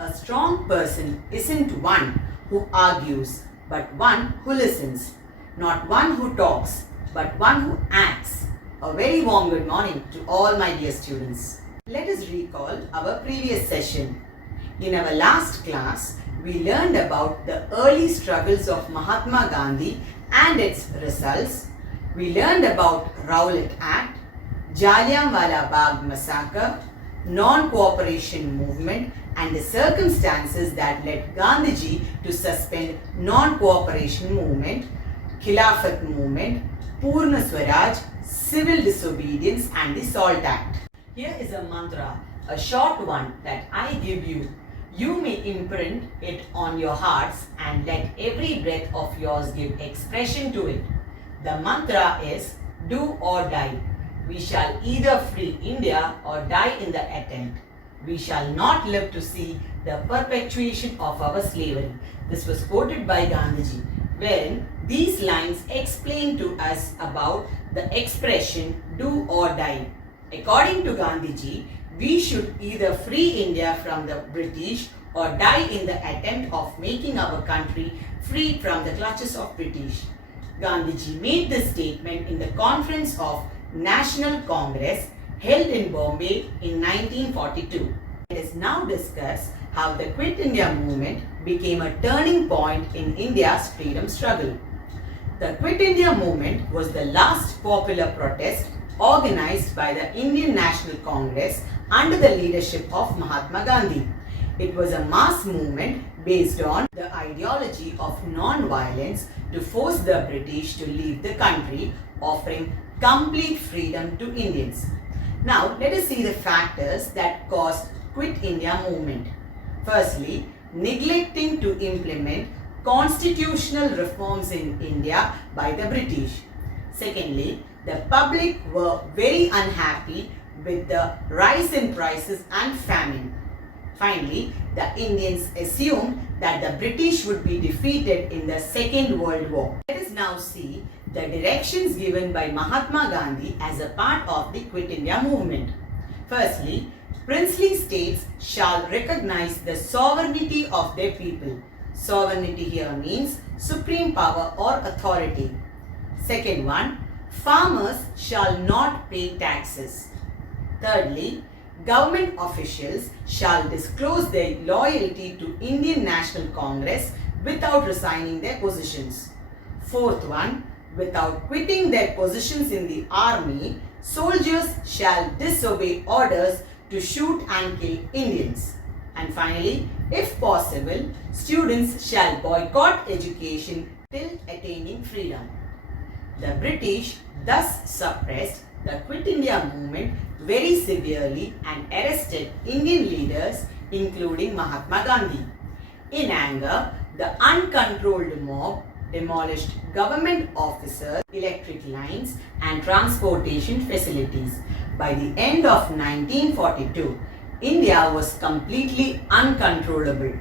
A strong person isn't one who argues, but one who listens. Not one who talks, but one who acts. A very warm good morning to all my dear students. Let us recall our previous session. In our last class, we learned about the early struggles of Mahatma Gandhi and its results. We learned about Rowlatt Act, Jallianwala Bagh massacre, non-cooperation movement and the circumstances that led Gandhiji to suspend non-cooperation movement, Khilafat movement, Purna Swaraj, civil disobedience and the Salt Act. Here is a mantra, a short one that I give you. You may imprint it on your hearts and let every breath of yours give expression to it. The mantra is do or die. We shall either free India or die in the attempt. We shall not live to see the perpetuation of our slavery. This was quoted by Gandhiji, wherein these lines explain to us about the expression do or die. According to Gandhiji, we should either free India from the British or die in the attempt of making our country free from the clutches of British. Gandhiji made this statement in the conference of National Congress held in Bombay in 1942. Let us now discuss how the Quit India movement became a turning point in India's freedom struggle. The Quit India movement was the last popular protest organized by the Indian National Congress under the leadership of Mahatma Gandhi. It was a mass movement based on the ideology of non-violence to force the British to leave the country, offering complete freedom to Indians. Now, let us see the factors that caused Quit India movement. Firstly, neglecting to implement constitutional reforms in India by the British. Secondly, the public were very unhappy with the rise in prices and famine. Finally, the Indians assumed that the British would be defeated in the Second World War. Let us now see the directions given by Mahatma Gandhi as a part of the Quit India movement. Firstly, princely states shall recognize the sovereignty of their people. Sovereignty here means supreme power or authority. Second one, farmers shall not pay taxes. Thirdly, government officials shall disclose their loyalty to Indian National Congress without resigning their positions. Fourth one, without quitting their positions in the army, soldiers shall disobey orders to shoot and kill Indians. And finally, if possible, students shall boycott education till attaining freedom. The British thus suppressed the Quit India movement very severely and arrested Indian leaders including Mahatma Gandhi. In anger, the uncontrolled mob demolished government officers, electric lines and transportation facilities. By the end of 1942, India was completely uncontrollable.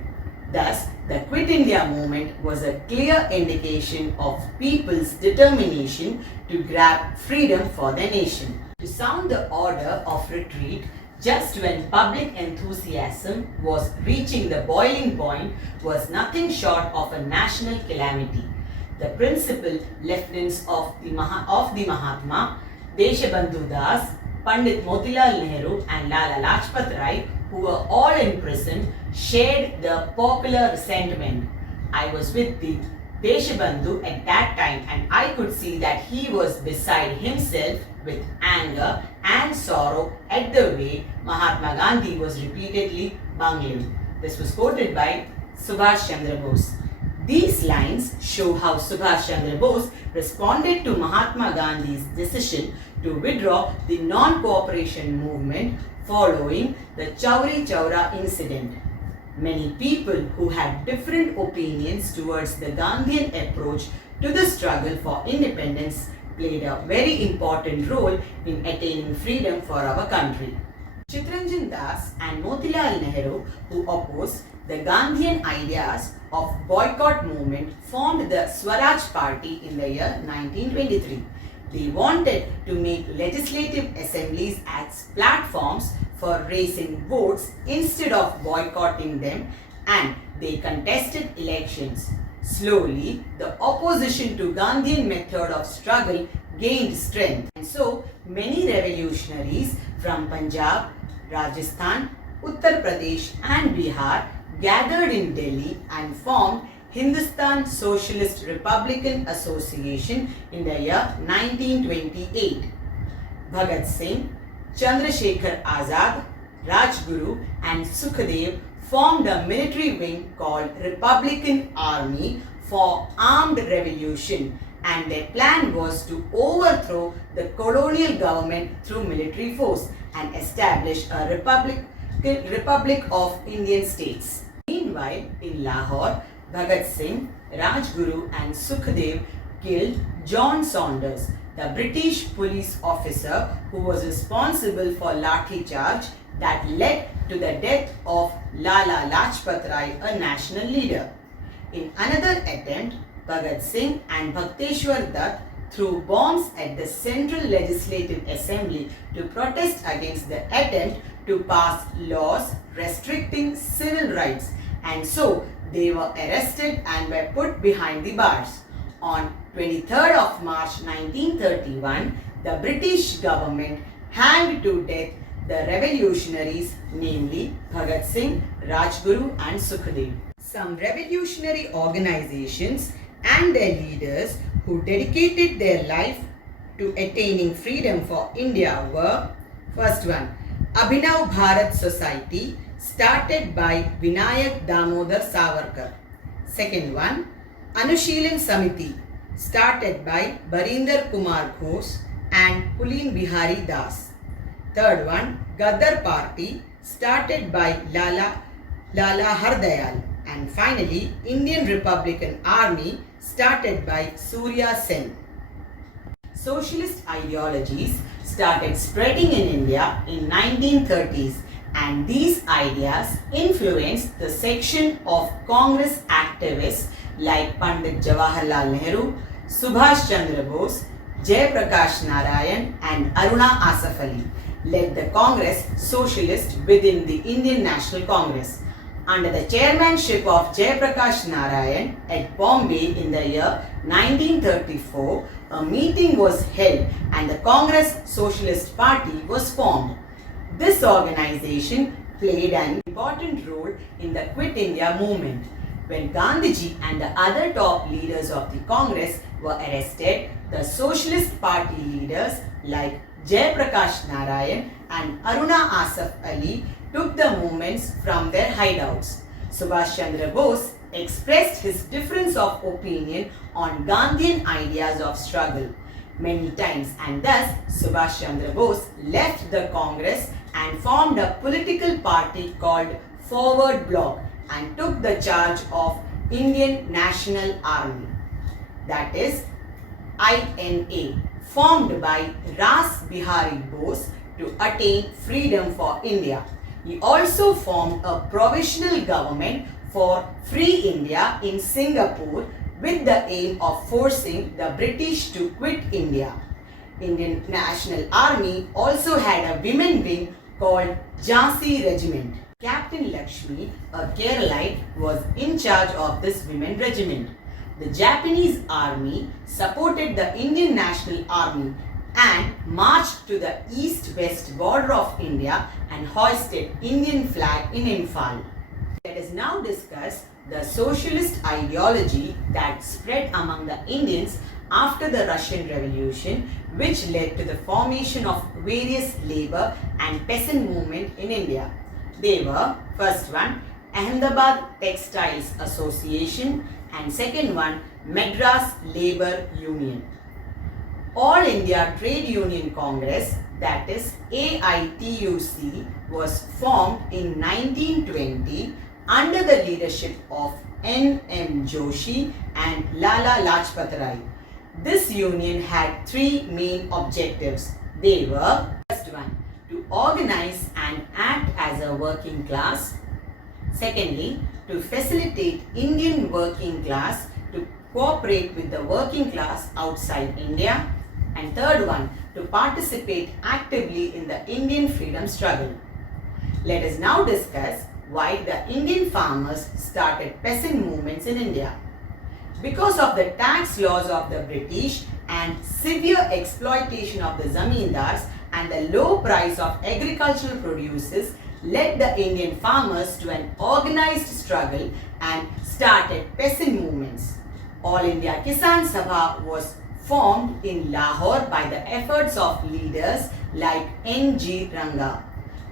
Thus, the Quit India movement was a clear indication of people's determination to grab freedom for their nation. To sound the order of retreat just when public enthusiasm was reaching the boiling point was nothing short of a national calamity. The principal lieutenants of the Mahatma, Deshabandhu Das, Pandit Motilal Nehru and Lala Lajpat Rai, who were all imprisoned, shared the popular resentment. I was with the Deshabandhu at that time and I could see that he was beside himself with anger and sorrow at the way Mahatma Gandhi was repeatedly bungling. This was quoted by Subhash Chandra Bose. These lines show how Subhash Chandra Bose responded to Mahatma Gandhi's decision to withdraw the non-cooperation movement following the Chauri Chaura incident. Many people who had different opinions towards the Gandhian approach to the struggle for independence played a very important role in attaining freedom for our country. Chittaranjan Das and Motilal Nehru, who opposed the Gandhian ideas of boycott movement, formed the Swaraj Party in the year 1923. They wanted to make legislative assemblies as platforms for raising votes instead of boycotting them, and they contested elections. Slowly, the opposition to Gandhian method of struggle gained strength, and so many revolutionaries from Punjab, Rajasthan, Uttar Pradesh and Bihar gathered in Delhi and formed Hindustan Socialist Republican Association in the year 1928. Bhagat Singh, Chandrasekhar Azad, Rajguru and Sukhdev formed a military wing called Republican Army for armed revolution, and their plan was to overthrow the colonial government through military force and establish a Republic of Indian states. Meanwhile, in Lahore, Bhagat Singh, Rajguru and Sukhdev killed John Saunders, the British police officer who was responsible for Lathi charge that led to the death of Lala Lajpat Rai, a national leader. In another attempt, Bhagat Singh and Bhakteshwar Dutt threw bombs at the Central Legislative Assembly to protest against the attempt to pass laws restricting civil rights, and so they were arrested and were put behind the bars. On 23rd of March 1931, the British government hanged to death the revolutionaries, namely Bhagat Singh, Rajguru and Sukhdev. Some revolutionary organizations and their leaders who dedicated their life to attaining freedom for India were: first one, Abhinav Bharat Society, started by Vinayak Damodar Savarkar. Second one, Anushilan Samiti, started by Barinder Kumar Ghosh and Pulin Bihari Das. Third one, Gadar Party, started by Lala Hardayal. And finally, Indian Republican Army, started by Surya Sen. Socialist ideologies started spreading in India in 1930s, and these ideas influenced the section of Congress activists like Pandit Jawaharlal Nehru, Subhash Chandra Bose, Jai Prakash Narayan and Aruna Asaf Ali led the Congress Socialist within the Indian National Congress. Under the chairmanship of Jai Prakash Narayan at Bombay in the year 1934, a meeting was held and the Congress Socialist Party was formed. This organization played an important role in the Quit India movement. When Gandhiji and the other top leaders of the Congress were arrested, the Socialist Party leaders like Jai Prakash Narayan and Aruna Asaf Ali took the movements from their hideouts. Subhash Chandra Bose expressed his difference of opinion on Gandhian ideas of struggle many times, and thus Subhash Chandra Bose left the Congress and formed a political party called Forward Bloc and took the charge of Indian National Army, that is INA, formed by Ras Bihari Bose to attain freedom for India. He also formed a provisional government for Free India in Singapore with the aim of forcing the British to quit India. Indian National Army also had a women wing called Jhansi Regiment. Captain Lakshmi, a Keralite, was in charge of this women regiment. The Japanese army supported the Indian National Army and marched to the east-west border of India and hoisted Indian flag in Imphal. Let us now discuss the socialist ideology that spread among the Indians after the Russian Revolution, which led to the formation of various labor and peasant movement in India. They were: first one, Ahmedabad Textiles Association, and second one, Madras Labour Union. All India Trade Union Congress, that is AITUC, was formed in 1920 under the leadership of N.M. Joshi and Lala Lajpat Rai. This union had three main objectives. They were: first one, to organize and act as a working class. Secondly, to facilitate Indian working class to cooperate with the working class outside India. And third one, to participate actively in the Indian freedom struggle. Let us now discuss why the Indian farmers started peasant movements in India. Because of the tax laws of the British and severe exploitation of the zamindars and the low price of agricultural produces led the Indian farmers to an organized struggle and started peasant movements. All India Kisan Sabha was formed in Lahore by the efforts of leaders like N.G. Ranga.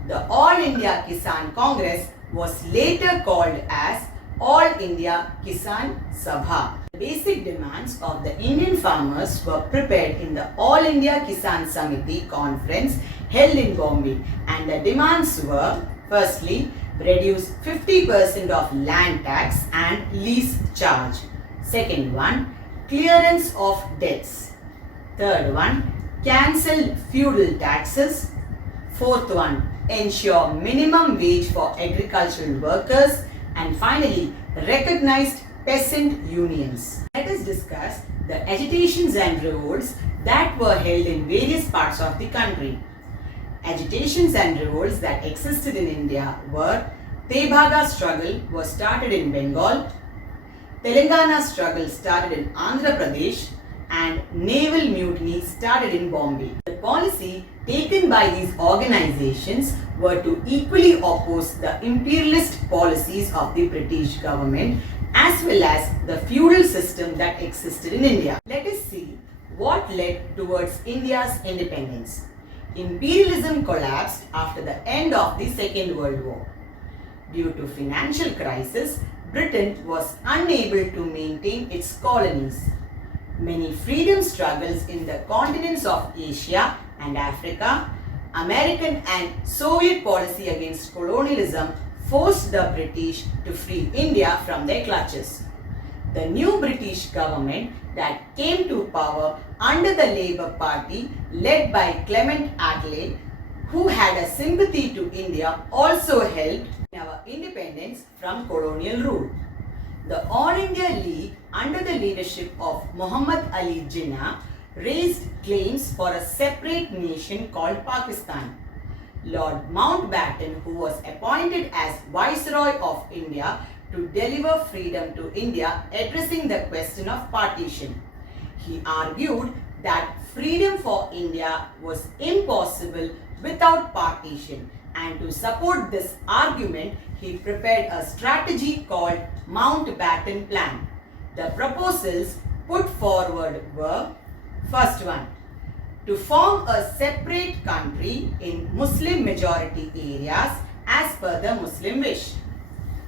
The All India Kisan Congress was later called as All India Kisan Sabha. The basic demands of the Indian farmers were prepared in the All India Kisan Samiti conference held in Bombay, and the demands were: firstly, reduce 50% of land tax and lease charge. Second one, clearance of debts. Third one, cancel feudal taxes. Fourth one, ensure minimum wage for agricultural workers. And finally, recognized peasant unions. Let us discuss the agitations and revolts that were held in various parts of the country. Agitations and revolts that existed in India were: Tebaga struggle was started in Bengal, Telangana struggle started in Andhra Pradesh, and naval mutiny started in Bombay. The policy taken by these organizations were to equally oppose the imperialist policies of the British government as well as the feudal system that existed in India. Let us see what led towards India's independence. Imperialism collapsed after the end of the Second World War. Due to financial crisis, Britain was unable to maintain its colonies. Many freedom struggles in the continents of Asia and Africa, American and Soviet policy against colonialism forced the British to free India from their clutches. The new British government that came to power under the Labour Party led by Clement Attlee, who had a sympathy to India, also helped in our independence from colonial rule. The All India League under the leadership of Muhammad Ali Jinnah raised claims for a separate nation called Pakistan. Lord Mountbatten, who was appointed as Viceroy of India to deliver freedom to India, addressing the question of partition. He argued that freedom for India was impossible without partition, and to support this argument, he prepared a strategy called Mountbatten Plan. The proposals put forward were: first one, to form a separate country in Muslim majority areas as per the Muslim wish.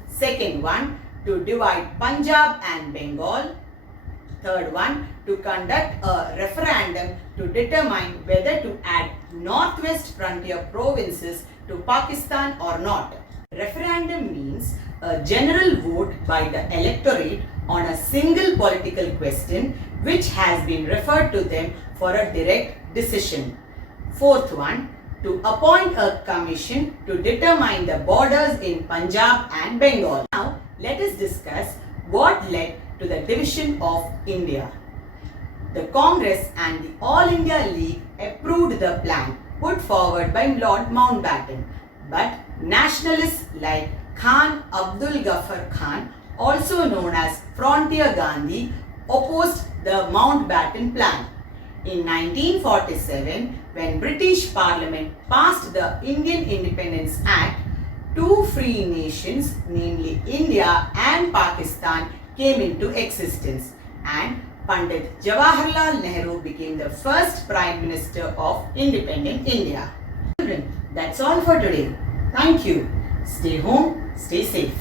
Second one, to divide Punjab and Bengal. Third one, to conduct a referendum to determine whether to add northwest frontier provinces to Pakistan or not. Referendum means a general vote by the electorate on a single political question which has been referred to them for a direct decision. Fourth one, to appoint a commission to determine the borders in Punjab and Bengal. Now, let us discuss what led to the division of India. The Congress and the All India League approved the plan put forward by Lord Mountbatten, but nationalists like Khan Abdul Ghaffar Khan, also known as Frontier Gandhi, opposed the Mountbatten plan. In 1947, when British Parliament passed the Indian Independence Act, two free nations, namely India and Pakistan, came into existence, and Pandit Jawaharlal Nehru became the first Prime Minister of independent India. Children, that's all for today. Thank you. Stay home, stay safe.